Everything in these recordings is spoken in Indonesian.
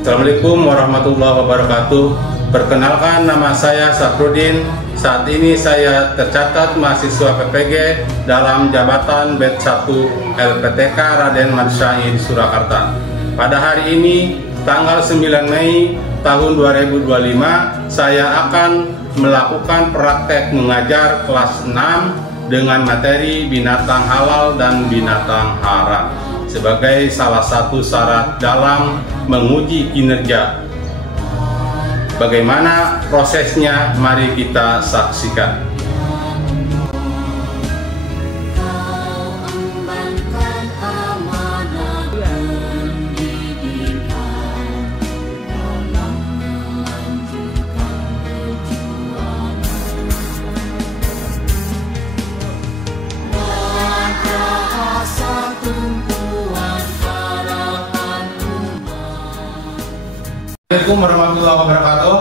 Assalamualaikum warahmatullahi wabarakatuh. Perkenalkan, nama saya Safrudin. Saat ini saya tercatat mahasiswa PPG dalam jabatan BED 1 LPTK Raden Marsyahi di Surakarta. Pada hari ini, tanggal 9 Mei tahun 2025, saya akan melakukan praktek mengajar kelas 6 dengan materi binatang halal dan binatang haram sebagai salah satu syarat dalam menguji kinerja. Bagaimana prosesnya? Mari kita saksikan. Assalamualaikum warahmatullahi wabarakatuh.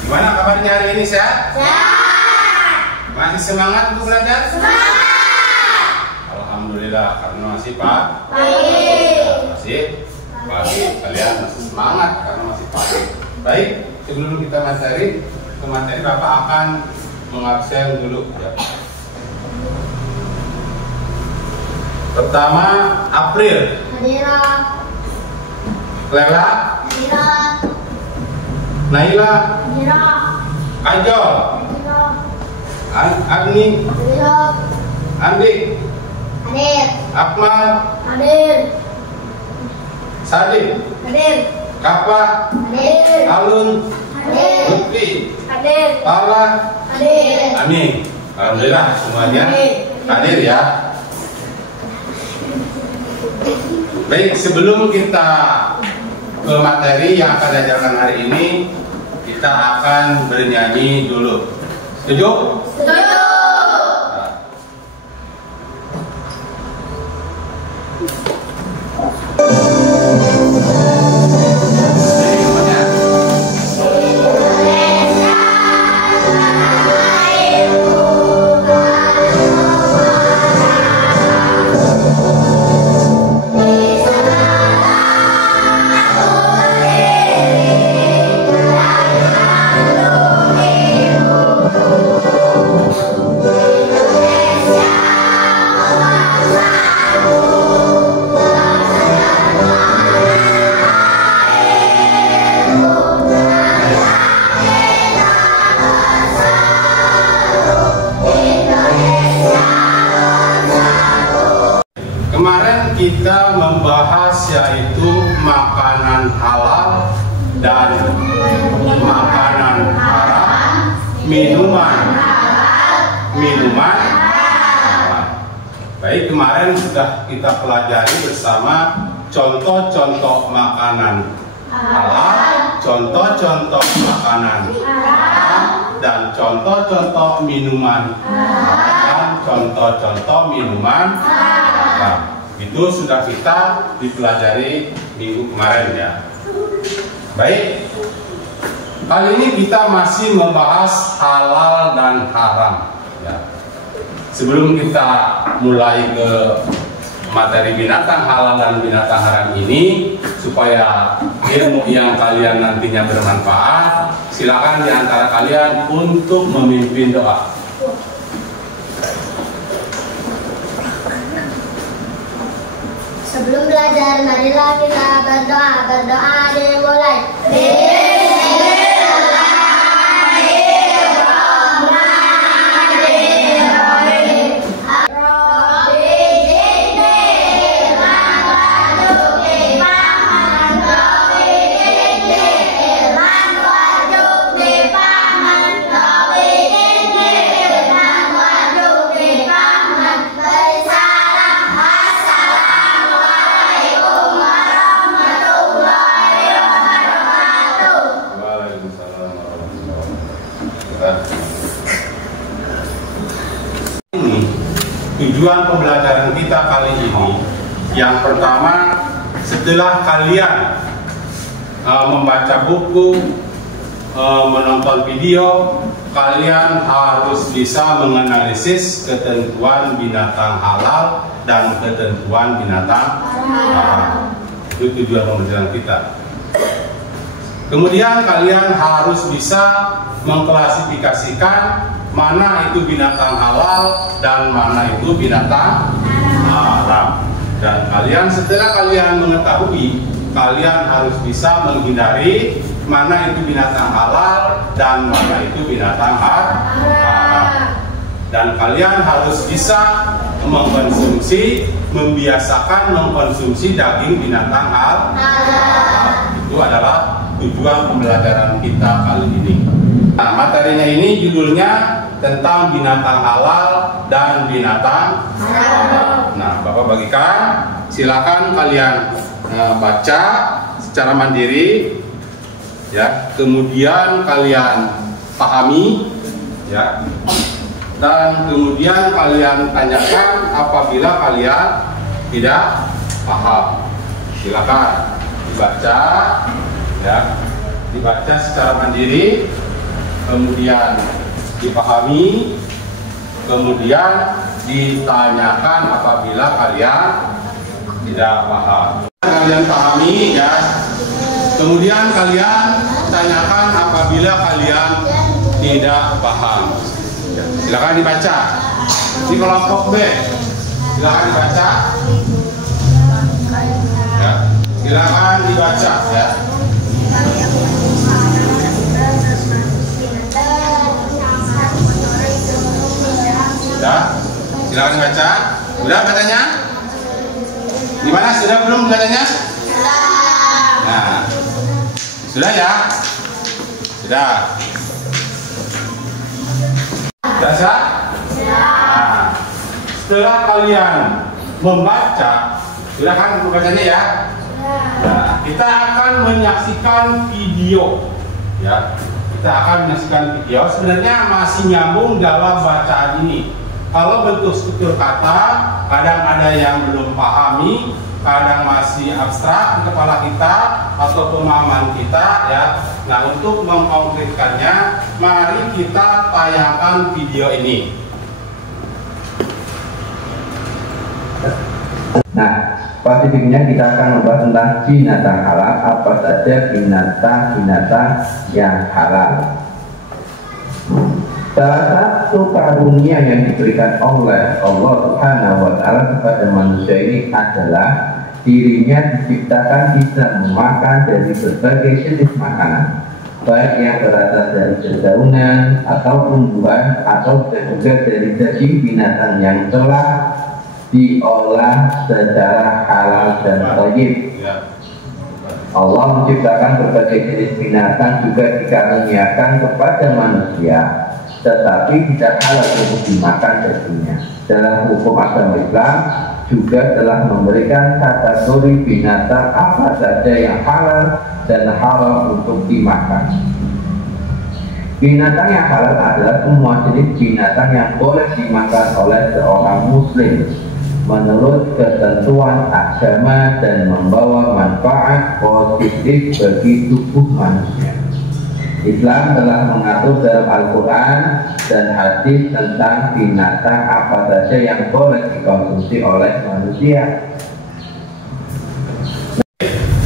Gimana kabarnya hari ini, sehat? Sehat. Masih semangat untuk belajar? Semangat. Alhamdulillah, karena masih masih pagi. Kalian masih semangat karena masih pagi. Baik, sebelum kita ke materi Bapak akan mengabsen dulu ya. Pertama, April. Hadira. Lela. Hadira. Naila. Hadira. Kajol. Hadira. Agni. Hadira. Andi. Hadir. Akmal. Hadir. Sadim. Hadir. Kapa. Hadir. Alun. Hadir. Lutfi. Hadir. Pala. Hadir. Amin. Alhamdulillah semuanya hadir ya. Baik, sebelum kita ke materi yang akan diajarkan hari ini, kita akan bernyanyi dulu. Setuju? Setuju. Kemarin kita membahas yaitu makanan halal dan makanan haram, minuman halal. Baik, kemarin sudah kita pelajari bersama contoh-contoh makanan halal, contoh-contoh makanan haram, dan contoh-contoh minuman dan contoh-contoh minuman haram. Itu sudah kita dipelajari minggu kemarin ya. Baik, kali ini kita masih membahas halal dan haram ya. Sebelum kita mulai ke materi binatang halal dan binatang haram ini, supaya ilmu yang kalian nantinya bermanfaat, silakan di antara kalian untuk memimpin doa. Sebelum belajar, marilah kita berdoa. Berdoa dimulai. Tujuan pembelajaran kita kali ini, yang pertama, setelah kalian membaca buku, menonton video, kalian harus bisa menganalisis ketentuan binatang halal dan ketentuan binatang haram. Itu tujuan pembelajaran kita. Kemudian kalian harus bisa mengklasifikasikan mana itu binatang halal dan mana itu binatang haram. Dan kalian setelah kalian mengetahui, kalian harus bisa menghindari mana itu binatang halal dan mana itu binatang haram. Dan kalian harus bisa membiasakan mengkonsumsi daging binatang halal. Itu adalah tujuan pembelajaran kita kali ini. Nah, materinya ini judulnya tentang binatang halal dan binatang haram. Nah, Bapak bagikan, silakan kalian baca secara mandiri, ya. Kemudian kalian pahami, ya. Dan kemudian kalian tanyakan apabila kalian tidak paham. Silakan dibaca, ya, dibaca secara mandiri, kemudian dipahami, kemudian ditanyakan apabila kalian tidak paham. Kalian pahami, ya, kemudian kalian tanyakan apabila kalian tidak paham. Ya, silakan dibaca. Di kelompok B, silakan dibaca. Ya, silakan dibaca, ya. Ya, silakan dibaca. Udah bacanya? Gimana? Sudah belum bacanya? Nah, sudah ya? Sudah. Biasa? Nah, setelah kalian membaca, sudah kan membacanya ya? Nah, kita akan menyaksikan video, ya. Kita akan menyaksikan video. Sebenarnya masih nyambung dalam bacaan ini. Kalau bentuk struktur kata, kadang ada yang belum pahami, kadang masih abstrak di kepala kita atau pemahaman kita, ya. Nah, untuk mengkonkretkannya, mari kita tayangkan video ini. Nah, spesifiknya kita akan membahas tentang binatang halal, apa saja binatang-binatang yang halal. Salah satu karunia yang diberikan oleh Allah Subhanahu wa Ta'ala kepada manusia ini adalah dirinya diciptakan bisa memakan dari berbagai jenis makanan, baik yang berasal dari dedaunan atau tumbuhan atau juga dari daging binatang yang telah diolah secara halal dan thayyib. Allah menciptakan berbagai jenis binatang juga dikaruniakan kepada manusia, tetapi tidak halal untuk dimakan dagingnya. Dalam hukum agama Islam juga telah memberikan kategori binatang apa saja yang halal dan haram untuk dimakan. Binatang yang halal adalah semua jenis binatang yang boleh dimakan oleh seorang muslim menurut ketentuan agama dan membawa manfaat positif bagi tubuh manusia. Islam telah mengatur dalam Al-Quran dan hadis tentang binatang apa saja yang boleh dikonsumsi oleh manusia.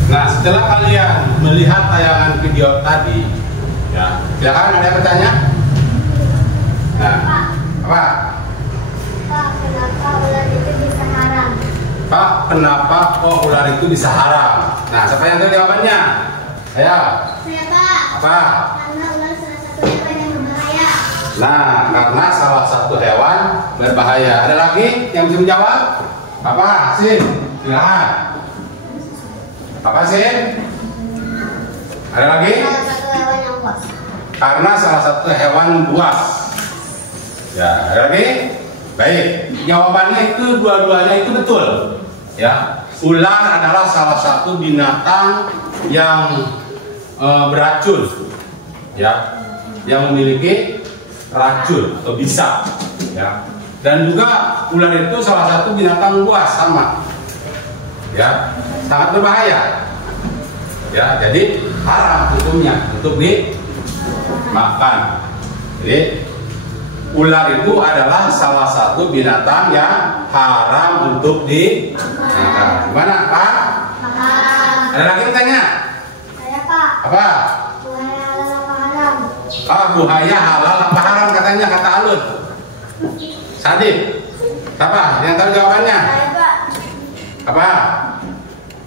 Nah, setelah kalian melihat tayangan video tadi, ya, silakan, ada yang bertanya? Nah, apa? Pak, kenapa ular itu bisa haram? Pak, kenapa kok ular itu bisa haram? Nah, siapa yang tahu jawabannya? Ayo. Saya Pak. Apa? Karena ular salah satu hewan yang berbahaya. Nah, karena salah satu hewan berbahaya. Ada lagi yang bisa menjawab? Apa? Sin, silakan. Apa, Sin? Ada lagi? Salah satu hewan yang buas. Karena salah satu hewan buas. Ya, ada lagi? Baik, jawabannya itu dua-duanya itu betul. Ya, ular adalah salah satu binatang yang beracun, ya, yang memiliki racun atau bisa, ya. Dan juga ular itu salah satu binatang buas, sama, ya, sangat berbahaya, ya. Jadi haram hukumnya untuk dimakan. Jadi ular itu adalah salah satu binatang yang haram untuk dimakan. Gimana, Pak? Ada lagi bertanya? Saya Pak. Apa? Buaya halal apa haram? Buaya halal apa haram katanya, kata Alun. Sadip. Apa? Yang tahu jawabannya? Saya Pak. Apa?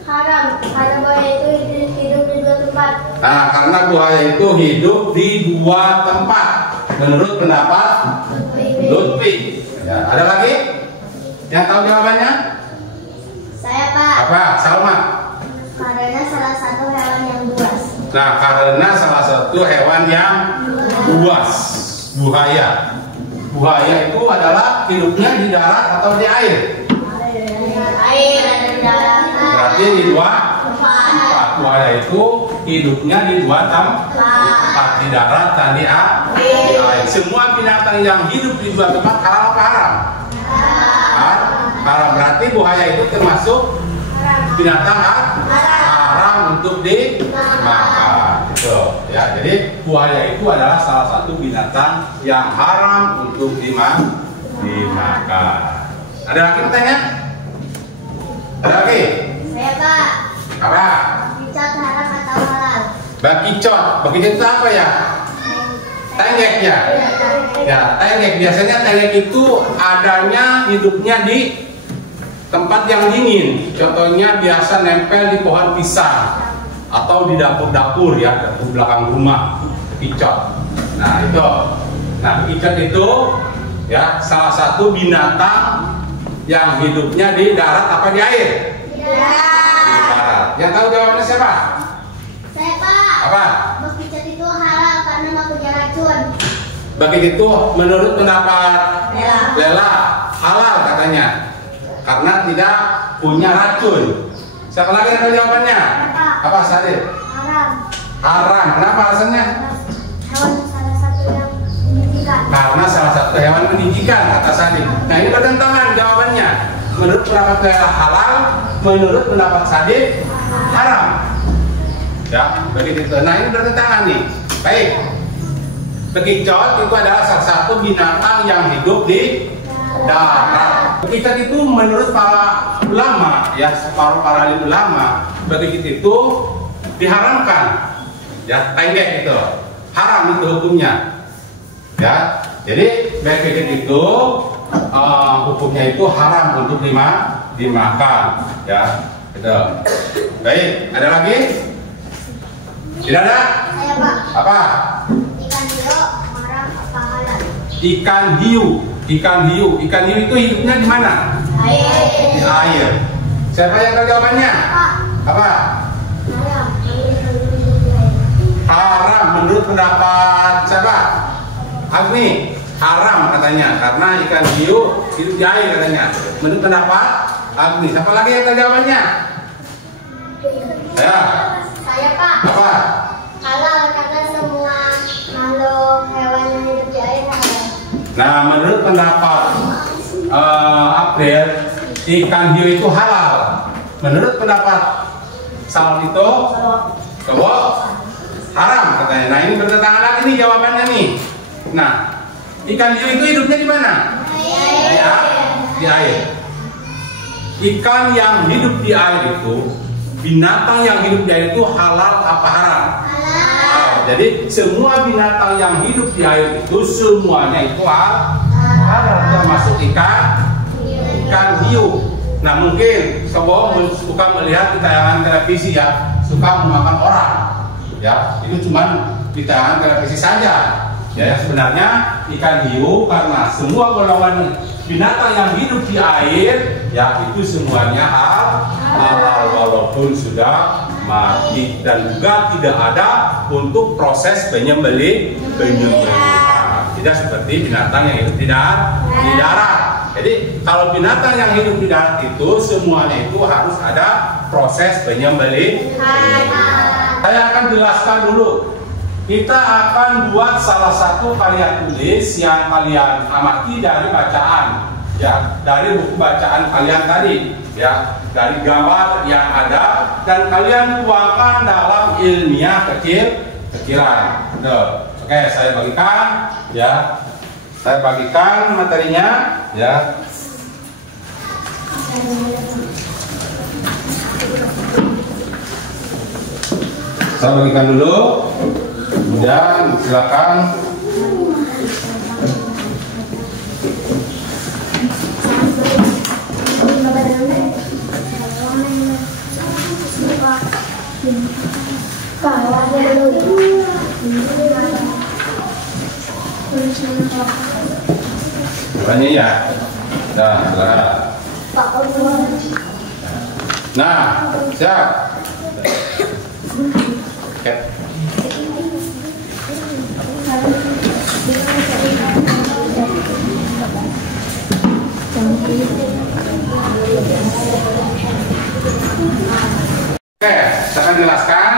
Haram. Karena buaya itu hidup di dua tempat. Nah, karena buaya itu hidup di dua tempat. Menurut pendapat Lutfi. Ya, ada lagi? Yang tahu jawabannya? Saya Pak. Apa? Salma. Karena salah satu hewan yang buas. Nah, karena salah satu hewan yang buas, buaya. Buaya itu adalah hidupnya di darat atau di air? Air ada di dalam. Berarti di dua tempat. Buaya itu hidupnya di dua tempat, di darat dan di air. Semua binatang yang hidup di dua tempat halal apa haram? Haram. Berarti buaya itu termasuk binatang haram untuk dimakan. Gitu. Ya, jadi buaya itu adalah salah satu binatang yang haram untuk dimakan. Ada lagi bertanya? Ada lagi? Saya Pak. Apa? Bakicot haram atau halal? Bakicot. Bakicot itu apa ya? Tengek ya? Ya, tengek. Biasanya tengek itu adanya hidupnya di tempat yang dingin. Contohnya biasa nempel di pohon pisang atau di dapur-dapur ya, dapur belakang rumah. Bakicot. Nah, itu. Nah, bakicot itu ya salah satu binatang yang hidupnya di darat apa di air? Di darat. Yang tahu jawabannya siapa? Saya Pak. Apa? Bakicot itu halal karena nggak punya racun. Bakicot itu menurut pendapat Lela halal katanya karena tidak punya racun. Siapa lagi yang tahu jawabannya? Apa Sadip? Haram. Haram. Kenapa alasannya? Hewan salah satu yang menjijikan. Karena salah satu hewan menjijikan kata Sadip. Nah, ini bertentangan jawabannya. Menurut pendapat Lela halal, menurut pendapat Sadip haram. Ya, begitu. Nah, ini bertentangan nih. Baik. Bakicot itu adalah salah satu binatang yang hidup di darat. Bakicot itu menurut para ulama, ya para ulama, bakicot itu diharamkan. Ya, tengek itu haram itu hukumnya. Ya, jadi bakicot itu hukumnya itu haram untuk dimakan. Ya, gitu. Baik, ada lagi? Tidak ada? Saya Pak. Apa? Ikan hiu haram apa halal? Ikan hiu. Ikan hiu itu hidupnya di mana? Air. Di air. Siapa yang tahu jawabannya? Pak. Apa? Haram. Haram menurut pendapat siapa? Agni. Haram katanya karena ikan hiu hidup di air katanya. Menurut pendapat Agni. Siapa lagi yang tahu jawabannya? Ya. Saya Pak. Apa? Halal karena semua makhluk hewan yang hidup di air halal. Nah, menurut pendapat April, ikan hiu itu halal. Menurut pendapat Salam itu cowok haram katanya. Nah, ini bertentangan lagi nih jawabannya nih. Nah, ikan hiu itu hidupnya di mana? Di air. Ikan yang hidup di air itu, binatang yang hidup di air itu halal apa haram? Halal. Jadi semua binatang yang hidup di air itu semuanya itu halal, termasuk ikan hiu. Nah, mungkin sobo suka melihat di tayangan televisi ya, suka memakan orang. Ya, itu cuma di tayangan televisi saja. Ya, sebenarnya ikan hiu karena semua golongan binatang yang hidup di air ya itu semuanya halal walaupun sudah mati dan juga tidak ada untuk proses penyembelihan. Tidak seperti binatang yang hidup di darat. Jadi kalau binatang yang hidup di darat itu semuanya itu harus ada proses penyembelihan. Saya akan jelaskan dulu. Kita akan buat salah satu karya tulis yang kalian amati dari bacaan, ya, dari buku bacaan kalian tadi, ya, dari gambar yang ada dan kalian tuangkan dalam ilmiah kecilan. Oke, saya bagikan, ya. Saya bagikan materinya ya. Saya bagikan dulu, kemudian silakan. Banyak ya. Nah, silakan. Nah, siap. Oke. Oke, saya akan jelaskan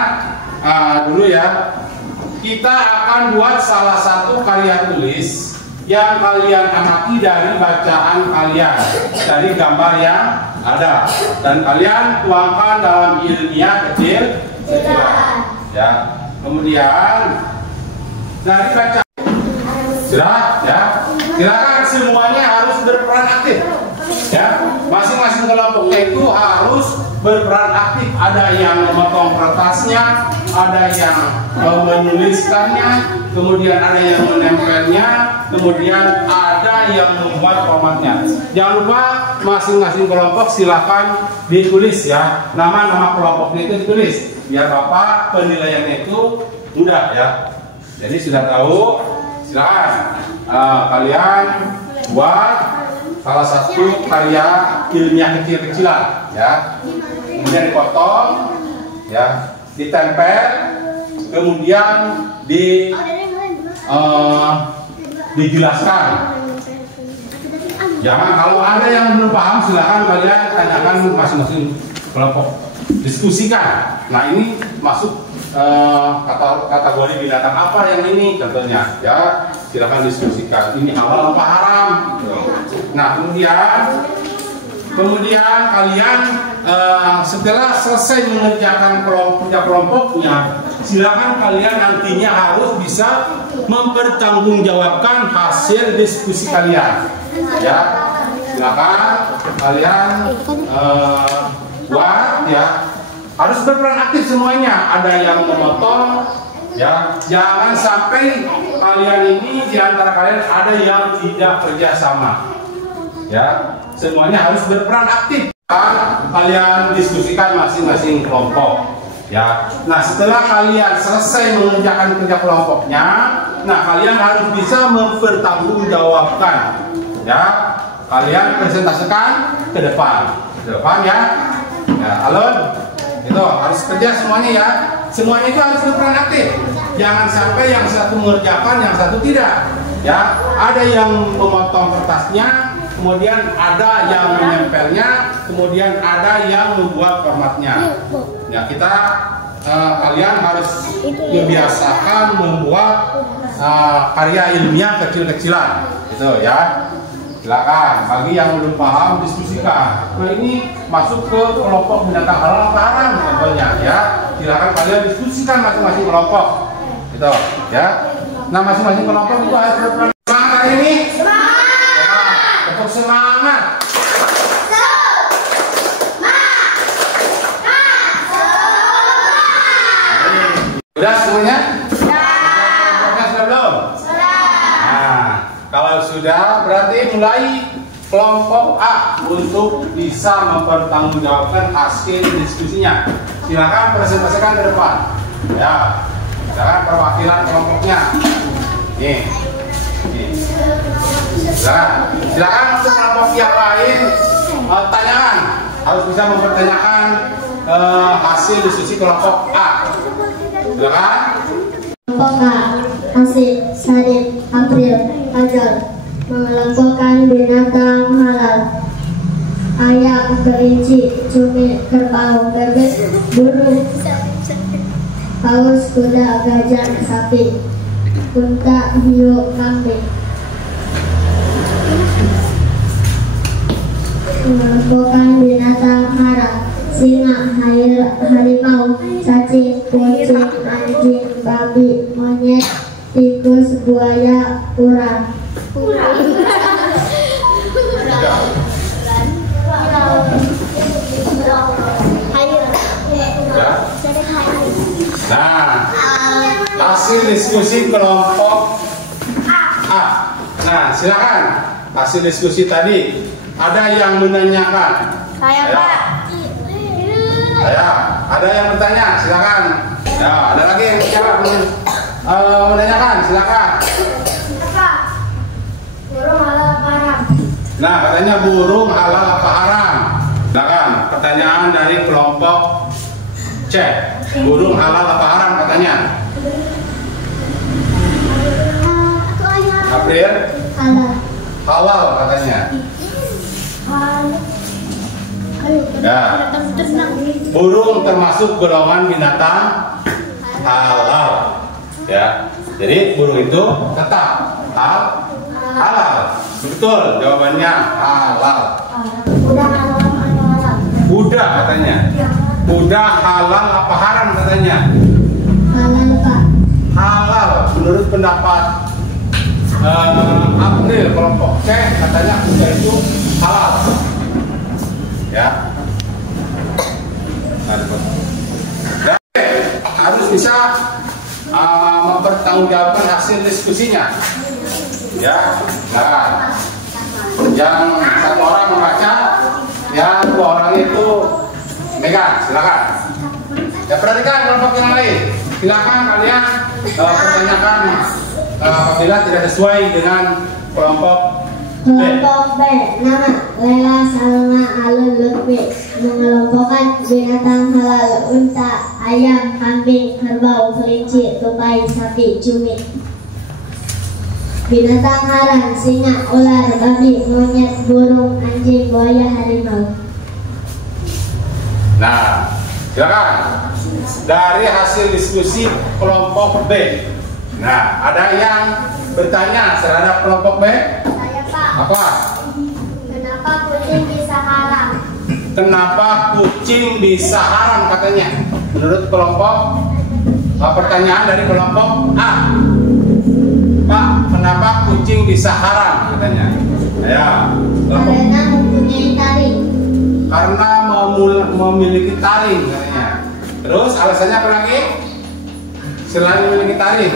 dulu ya. Kita akan buat salah satu karya tulis yang kalian amati dari bacaan kalian, dari gambar yang ada, dan kalian tuangkan dalam ilmiah kecil-kecilan. Ya. Kemudian dari bacaan sudah ya. Silakan semuanya harus berperan aktif. Ya, masing-masing kelompoknya itu harus berperan aktif. Ada yang memotong kertasnya, ada yang menuliskannya, kemudian ada yang menempelnya, kemudian ada yang membuat formatnya. Jangan lupa masing-masing kelompok silakan ditulis ya, nama-nama kelompoknya itu ditulis biar Bapak penilaiannya itu mudah ya. Jadi sudah tahu, silakan kalian buat salah satu karya ilmiah kecil-kecilan ya, kemudian dipotong ya, ditempel, kemudian dijelaskan. Jangan, kalau ada yang belum paham silakan kalian tanyakan masing-masing kelompok, diskusikan. Nah, ini masuk kategori binatang apa yang ini contohnya ya, silakan diskusikan ini halal apa haram gitu. Nah, kemudian kalian setelah selesai mengerjakan kelompoknya, silakan kalian nantinya harus bisa mempertanggungjawabkan hasil diskusi kalian ya. Silakan kalian buat ya, harus berperan aktif semuanya. Ada yang memotong ya, jangan sampai kalian ini di antara kalian ada yang tidak kerjasama ya. Semuanya harus berperan aktif. Kalian diskusikan masing-masing kelompok ya. Nah, setelah kalian selesai mengerjakan kerja kelompoknya, nah kalian harus bisa mempertanggungjawabkan ya. Kalian presentasikan ke depan ya. Ya, Alun, itu harus kerja semuanya ya. Semuanya itu harus berperan aktif. Jangan sampai yang satu mengerjakan, yang satu tidak. Ya, ada yang memotong kertasnya, kemudian ada yang menempelnya, kemudian ada yang membuat formatnya. Ya, kalian harus membiasakan membuat karya ilmiah kecil-kecilan, gitu ya. Silakan, bagi yang belum paham diskusikan. Nah, ini masuk ke kelompok binatang halal atau haram contohnya ya. Silakan kalian diskusikan masing-masing kelompok, gitu ya. Nah, masing-masing kelompok itu harus berperan. Semangat hari ini. Semangat. Untuk semangat. Sudah semuanya? Sudah belum? Kalau sudah, berarti mulai kelompok A untuk bisa mempertanggungjawabkan hasil diskusinya. Silakan presentasikan ke depan. Ya, silakan perwakilan kelompoknya. Nih. Silakan untuk kelompok yang lain tanyakan, harus bisa mempertanyakan hasil diskusi kelompok A. Silakan. Kelompok A, Asif, Sarif, April, Ajal, mengelompokkan binatang halal: ayam, kelinci, cumi, kerbau, bebek, burung, paus, kuda, gajah, sapi, unta, hiu, kambing. Mengelompokkan binatang haram: singa, harimau, cacing, kucing, anjing, babi, monyet, tikus, buaya, ular. Nah, hasil diskusi kelompok A. Nah, silakan. Hasil diskusi tadi ada yang menanyakan. Saya, Pak. Saya. Ada yang bertanya, silakan. Ya, ada lagi yang menanyakan, silakan. Apa? Burung halal apa haram? Nah, katanya burung halal apa haram? Silakan. Pertanyaan dari kelompok C. Burung halal apa haram katanya? April? Halal. Halal katanya. Ya. Burung termasuk golongan binatang halal. Ya. Jadi burung itu tetap halal. Betul, jawabannya halal. Kuda halal apa haram? Kuda katanya. Kuda halal apa haram katanya? Halal, Pak. Halal. Menurut pendapat April kelompok C katanya kuda itu halal. Ya. Dan harus bisa mempertanggungjawabkan hasil diskusinya. Ya, nah, yang satu orang membaca, yang dua orang itu megang. Silakan. Ya, perhatikan kelompok yang lain. Silakan kalian pertanyakan apabila tidak sesuai dengan kelompok B. Kelompok B, nama Lela Salma Alun Lutfi, mengelompokkan binatang halal unta, ayam, kambing, kerbau, kelinci, tupai, sapi, cumi. Binatang haram, singa, ular, babi, monyet, burung, anjing, buaya, harimau. Nah, silakan. Dari hasil diskusi kelompok B. Nah, ada yang bertanya terhadap kelompok B? Saya, Pak. Apa? Kenapa kucing bisa haram? Kenapa kucing bisa haram katanya? Menurut kelompok pertanyaan dari kelompok A. Pak, kenapa kucing bisa haram katanya? Ya, Karena mempunyai taring. karena memiliki taring katanya. Terus alasannya apa lagi? Selain memiliki taring.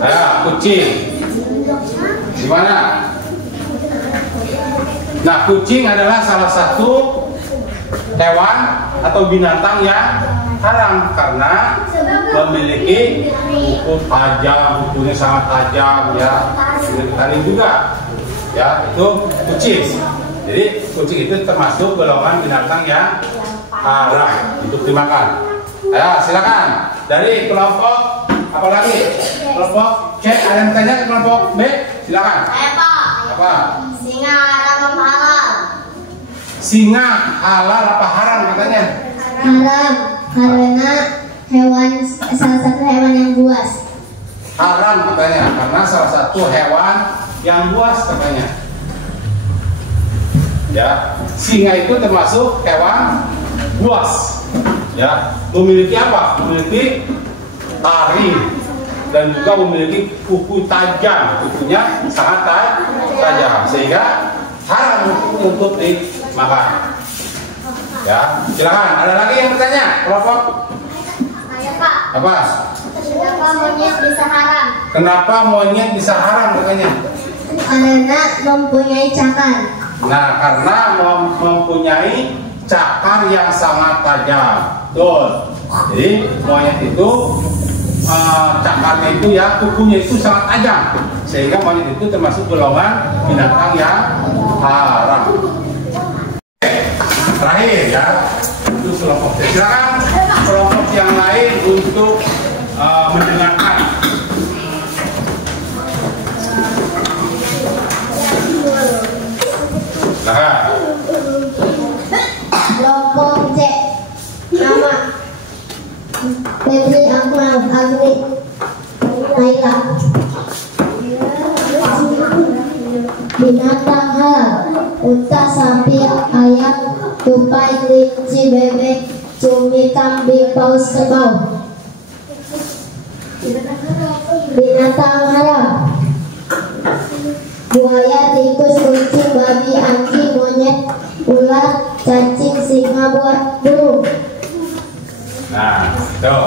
Ya, kucing. Gimana? Nah, kucing adalah salah satu hewan atau binatang yang haram karena memiliki kuku tajam, kukunya sangat tajam, ya, taring juga, ya, itu kucing. Jadi kucing itu termasuk golongan binatang yang haram untuk dimakan. Ayo, silakan dari kelompok apa lagi? Kelompok C, ada yang tanya ke kelompok B? Silakan. Saya, Pak. Apa? Singa haram apa halal? Singa halal apa haram katanya? Haram, karena salah satu hewan yang buas. Haram katanya karena salah satu hewan yang buas katanya. Ya, singa itu termasuk hewan buas. Ya, memiliki apa? Memiliki taring dan juga memiliki kuku tajam. Kukunya sangat tajam sehingga haram untuk dimakan. Ya, silakan. Ada lagi yang bertanya? Kelompok? Saya, Pak. Apa? Kenapa monyet bisa haram? Kenapa monyet bisa haram katanya? Karena mempunyai cakar. Nah, karena mempunyai cakar yang sangat tajam. Betul. Jadi monyet itu cakarnya itu ya, kukunya itu sangat tajam sehingga monyet itu termasuk golongan binatang yang haram. Terakhir ya, untuk kelompok. Silakan kelompok yang lain untuk mendengarkan. Silakan. Kelompok C, nama Febri, Akmal, Agni, Laila. Binatang halal, unta, sapi, ayam, tupai, kelinci, bebek, cumi, kambing, paus, kerbau. binatang haram. Buaya, tikus, kucing, babi, anjing, monyet, ular, cacing, singa, burung. Nah, itu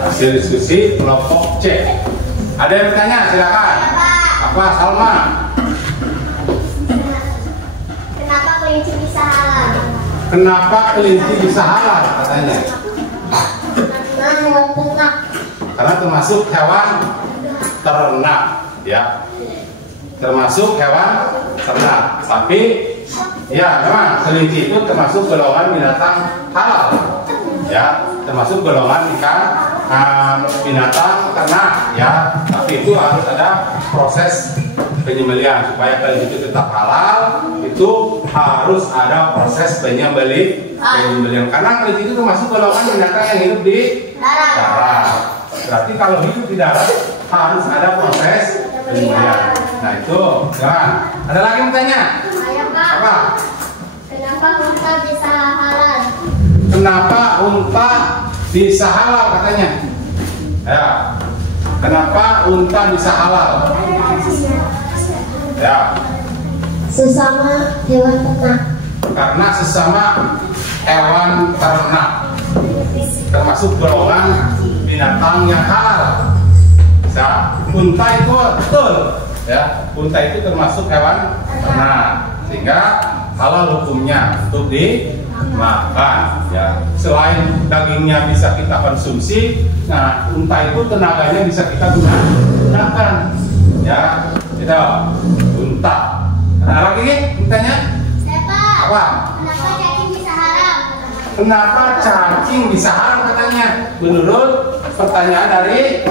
hasil diskusi kelompok C. Ada yang bertanya? Silakan. Apa, Salma? Kenapa kelinci bisa halal? Kenapa kelinci bisa halal katanya? Karena hewan ternak. Karena termasuk hewan ternak, ya. Termasuk hewan ternak. Tapi, ya memang kelinci itu termasuk golongan binatang halal, ya. Termasuk golongan ikan binatang ternak, ya. Tapi itu harus ada proses penyembelihan supaya kelinci itu tetap halal. Itu harus ada proses penyembelihan karena kelinci itu termasuk golongan binatang yang hidup di darat. Berarti kalau hidup di darat harus ada proses penyembelihan. Nah itu, jangan. Ada lagi yang bertanya? Apa? Kenapa unta bisa halal? Kenapa unta bisa halal katanya? Ya. Kenapa unta bisa halal? Ya. Sesama hewan ternak. Karena sesama hewan ternak termasuk golongan binatang yang halal. Nah, unta itu betul, ya. Unta itu termasuk hewan ternak, sehingga halal hukumnya untuk dimakan, ya. Selain dagingnya bisa kita konsumsi, nah unta itu tenaganya bisa kita gunakan, ya. Itu unta. Ada lagi nih untanya? Apa? Kenapa cacing bisa haram? Kenapa cacing bisa haram katanya? Menurut pertanyaan dari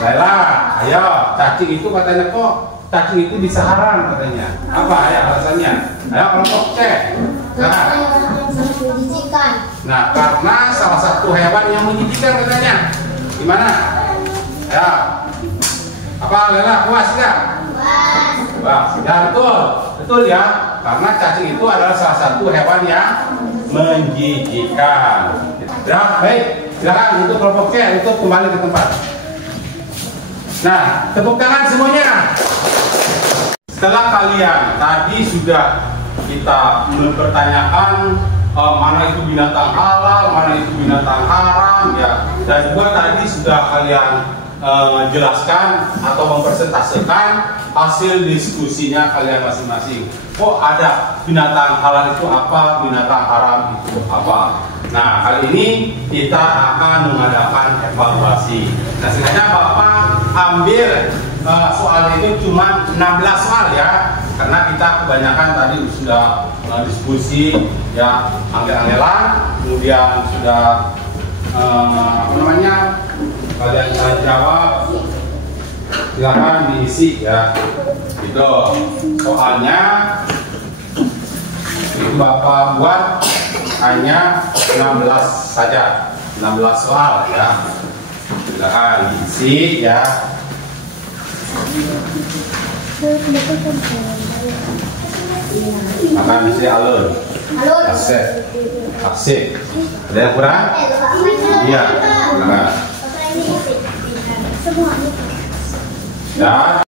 Laila. Ayo, cacing itu katanya kok cacing itu bisa haram katanya. Apa ya alasannya? Ayo kelompok cek. Nah, karena salah satu hewan yang menjijikan katanya. Gimana? Ya. Apa Laila? Puas enggak? Puas. Ya betul. Betul ya. Karena cacing itu adalah salah satu hewan yang menjijikan. Ya, baik. Silakan untuk kelompok C untuk kembali ke tempat. Nah, tepuk tangan semuanya. Setelah kalian tadi sudah kita mempertanyakan mana itu binatang halal, mana itu binatang haram, ya. Dan juga tadi sudah kalian jelaskan atau mempresentasikan hasil diskusinya kalian masing-masing. Oh, ada binatang halal itu apa, binatang haram itu apa. Nah, kali ini kita akan mengadakan evaluasi. Nah, sebenarnya Bapak ambil soal ini cuma 16 soal ya, karena kita kebanyakan tadi sudah diskusi ya, angel-angelan, kemudian sudah kalian jawab, silakan diisi ya. Itu soalnya itu Bapak buat hanya 16 saja, 16 soal ya. Silakan diisi ya. Akan isi alur. Asik. Ada yang kurang? Iya. Silakan. Ya.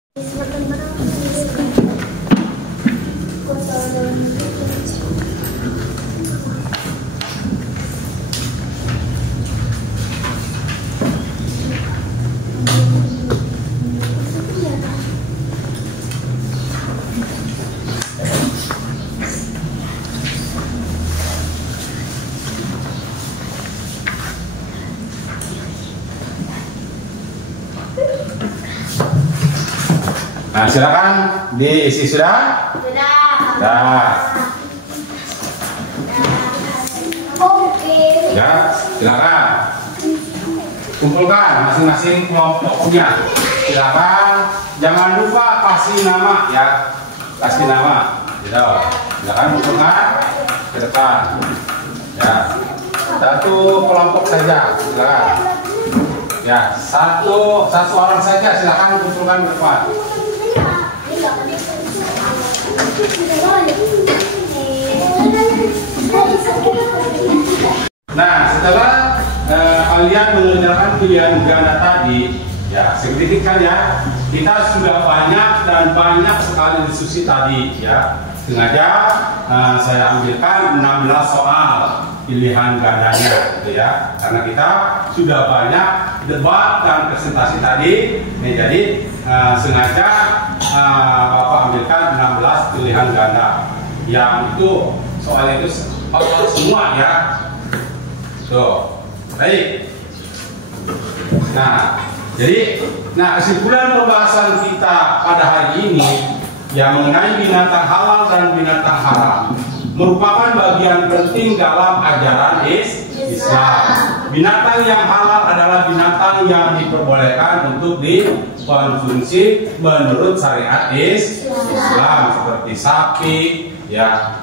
Nah, silakan diisi sudah. Sudah. Oke. Ya, silakan. Kumpulkan masing-masing kelompoknya. Silakan, jangan lupa kasih nama ya. Kasih nama. Silakan kumpulkan ke depan. Ya. Satu kelompok saja. Silakan. Ya, satu orang saja silakan kumpulkan ke depan. Nah, setelah kalian mengerjakan pilihan ganda tadi, Ya, signifikan ya. Kita sudah banyak sekali diskusi tadi ya. Sengaja saya ambilkan 16 soal pilihan gandanya gitu ya. Karena kita sudah banyak debat dan presentasi tadi. Jadi sengaja Bapak ambilkan 16 pilihan ganda. Yang itu soal itu semua ya. Tuh. Baik. Jadi kesimpulan pembahasan kita pada hari ini yang mengenai binatang halal dan binatang haram merupakan bagian penting dalam ajaran Islam. Binatang yang halal adalah binatang yang diperbolehkan untuk dikonsumsi menurut syariat Islam seperti sapi, ya,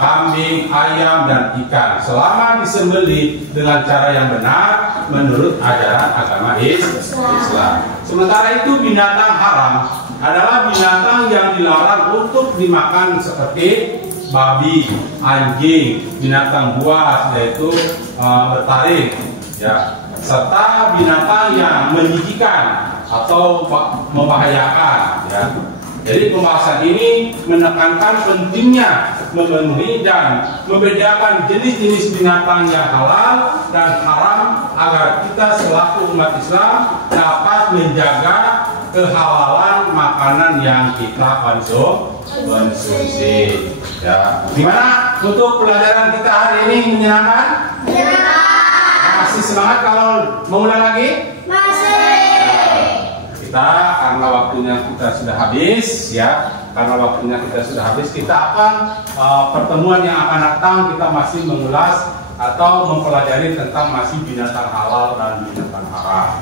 kambing, ayam, dan ikan selama disembelih dengan cara yang benar menurut ajaran agama Islam. Sementara itu binatang haram adalah binatang yang dilarang untuk dimakan seperti babi, anjing, binatang buas yaitu bertaring, ya, serta binatang yang menjijikan atau membahayakan, ya. Jadi pembahasan ini menekankan pentingnya memenuhi dan membedakan jenis-jenis binatang yang halal dan haram agar kita selaku umat Islam dapat menjaga kehalalan makanan yang kita konsumsi. Ya, gimana untuk pelajaran kita hari ini, menyenangkan? Masih semangat kalau mau ulang lagi? Karena waktunya kita sudah habis, ya, kita akan pertemuan yang akan datang kita masih mengulas atau mempelajari tentang masih binatang halal dan binatang haram,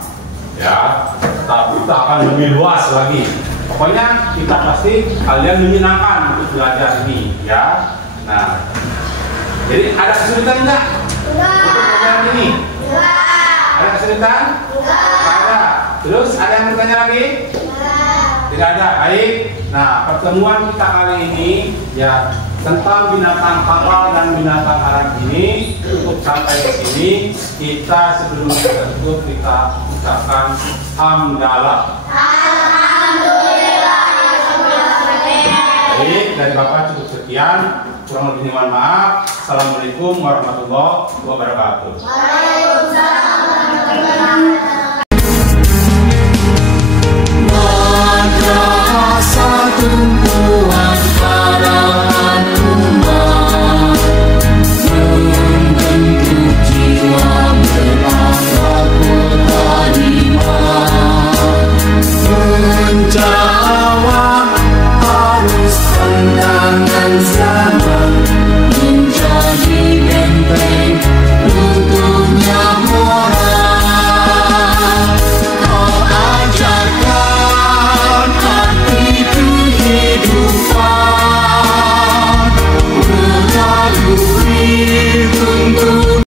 ya. Tapi kita akan lebih luas lagi. Pokoknya kita pasti kalian menyenangkan untuk belajar ini, ya. Nah, jadi ada kesulitan enggak? Untuk pelajaran ini? Ada kesulitan? Ada. Terus ada yang bertanya lagi? Tidak ada. Baik. Nah, pertemuan kita kali ini ya tentang binatang halal dan binatang haram ini cukup sampai ke sini. Kita sebelum kita tutup kita ucapkan hamdalah. Alhamdulillah. Baik, dari Bapak cukup sekian. Kurang lebihnya mohon maaf. Assalamualaikum warahmatullahi wabarakatuh. Waalaikumsalam warahmatullahi wabarakatuh.